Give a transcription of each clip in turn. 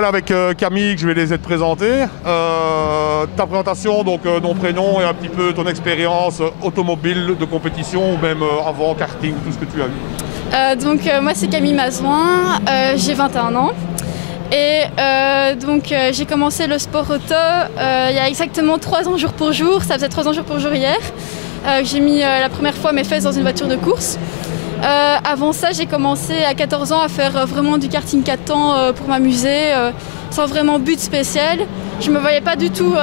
Voilà, avec Camille que je vais les être présentés. Ta présentation, donc nom, prénom et un petit peu ton expérience automobile de compétition ou même avant karting, tout ce que tu as vu. Moi c'est Camille Mazouin, j'ai 21 ans. Et j'ai commencé le sport auto il y a exactement 3 ans jour pour jour. Ça faisait 3 ans jour pour jour hier. J'ai mis la première fois mes fesses dans une voiture de course. Avant ça, j'ai commencé à 14 ans à faire vraiment du karting 4 temps pour m'amuser, sans vraiment but spécial. Je ne me voyais pas du tout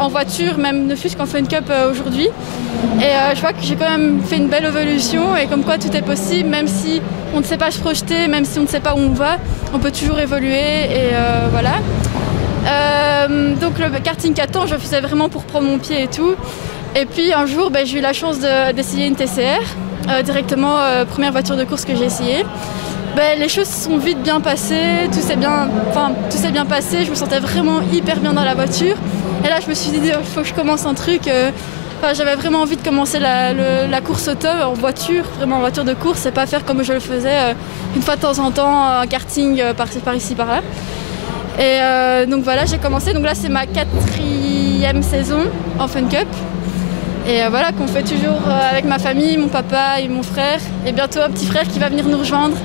en voiture, même ne fût-ce qu'en Fun Cup aujourd'hui. Et je vois que j'ai quand même fait une belle évolution et comme quoi tout est possible, même si on ne sait pas se projeter, même si on ne sait pas où on va, on peut toujours évoluer et voilà. Donc le karting 4 temps, je le faisais vraiment pour prendre mon pied et tout. Et puis un jour, j'ai eu la chance d'essayer une TCR. Directement, première voiture de course que j'ai essayée. Les choses se sont vite bien passées, tout s'est bien passé, je me sentais vraiment hyper bien dans la voiture. Et là je me suis dit, il faut que je commence un truc. J'avais vraiment envie de commencer la course auto en voiture, vraiment en voiture de course, et pas faire comme je le faisais une fois de temps en temps, un karting par ici, par là. Et donc voilà, j'ai commencé, donc là c'est ma 4e saison en Fun Cup. Et voilà, qu'on fait toujours avec ma famille, mon papa et mon frère. Et bientôt un petit frère qui va venir nous rejoindre.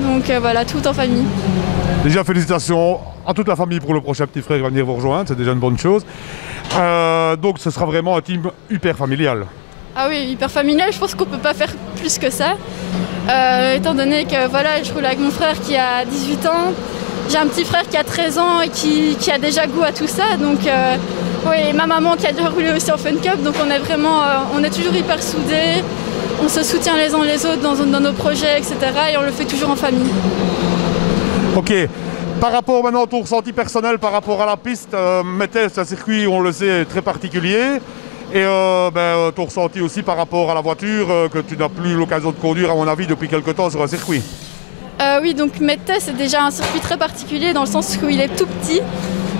Donc voilà, tout en famille. Déjà félicitations à toute la famille pour le prochain petit frère qui va venir vous rejoindre, c'est déjà une bonne chose. Donc ce sera vraiment un team hyper familial. Ah oui, hyper familial, je pense qu'on ne peut pas faire plus que ça. Étant donné que voilà, je roule avec mon frère qui a 18 ans. J'ai un petit frère qui a 13 ans et qui a déjà goût à tout ça. Donc, oui, et ma maman qui a déjà roulé aussi en Fun Cup, donc on est toujours hyper soudés, on se soutient les uns les autres dans nos projets, etc. Et on le fait toujours en famille. Ok. Par rapport maintenant à ton ressenti personnel par rapport à la piste, Mettez, c'est un circuit, on le sait, très particulier. Et ton ressenti aussi par rapport à la voiture que tu n'as plus l'occasion de conduire, à mon avis, depuis quelque temps sur un circuit. Oui, donc Mettez, c'est déjà un circuit très particulier dans le sens où il est tout petit.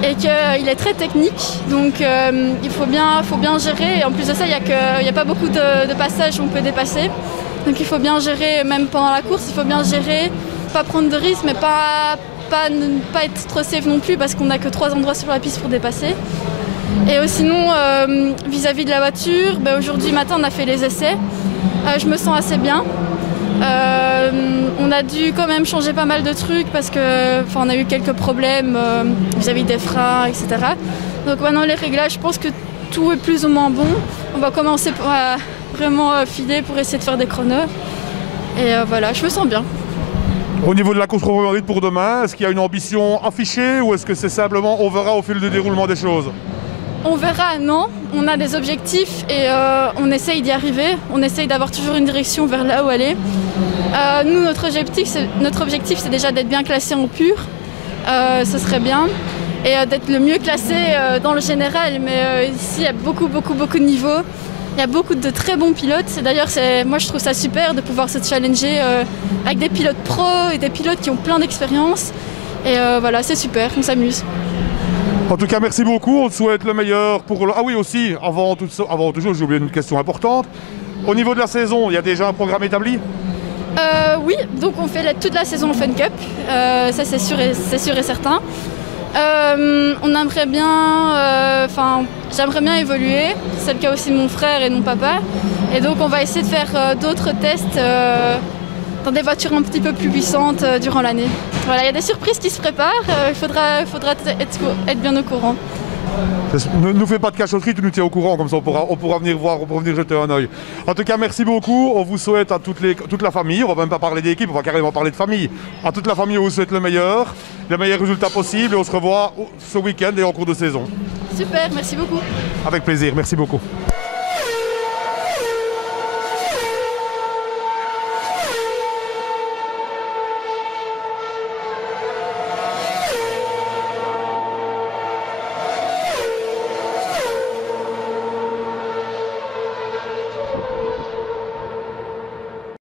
Et qu'il est très technique, donc il faut bien gérer. Et en plus de ça, il n'y a pas beaucoup de passages où on peut dépasser. Donc il faut bien gérer, même pendant la course, il faut bien gérer, pas prendre de risques, mais pas être trop safe non plus, parce qu'on n'a que 3 endroits sur la piste pour dépasser. Et sinon, vis-à-vis de la voiture, aujourd'hui matin, on a fait les essais. Je me sens assez bien. On a dû quand même changer pas mal de trucs parce qu'on a eu quelques problèmes vis-à-vis des freins, etc. Donc maintenant les réglages, je pense que tout est plus ou moins bon. On va commencer à vraiment filer pour essayer de faire des chronos. Et voilà, je me sens bien. Au niveau de la course pour demain, est-ce qu'il y a une ambition affichée ou est-ce que c'est simplement on verra au fil du déroulement des choses? On verra, non. On a des objectifs et on essaye d'y arriver. On essaye d'avoir toujours une direction vers là où aller. Nous, notre objectif, c'est déjà d'être bien classé en pur. Ce serait bien. Et d'être le mieux classé dans le général. Mais ici, il y a beaucoup de niveaux. Il y a beaucoup de très bons pilotes. D'ailleurs, moi, je trouve ça super de pouvoir se challenger avec des pilotes pros et des pilotes qui ont plein d'expérience. Et voilà, c'est super, on s'amuse. En tout cas, merci beaucoup. On te souhaite le meilleur pour le... Ah oui, aussi, avant tout chose, j'ai oublié une question importante. Au niveau de la saison, il y a déjà un programme établi? Oui, donc on fait toute la saison Fun Cup. Ça, c'est sûr et certain. On aimerait bien... j'aimerais bien évoluer. C'est le cas aussi de mon frère et de mon papa. Et donc, on va essayer de faire d'autres tests dans des voitures un petit peu plus puissantes durant l'année. Voilà, il y a des surprises qui se préparent, il faudra être bien au courant. Ne nous fais pas de cachotterie, tu nous tiens au courant, comme ça on pourra venir voir, on pourra venir jeter un œil. En tout cas, merci beaucoup, on vous souhaite à toute la famille, on va même pas parler d'équipe, on va carrément parler de famille. À toute la famille, on vous souhaite le meilleur résultat possible et on se revoit ce week-end et en cours de saison. Super, merci beaucoup. Avec plaisir, merci beaucoup.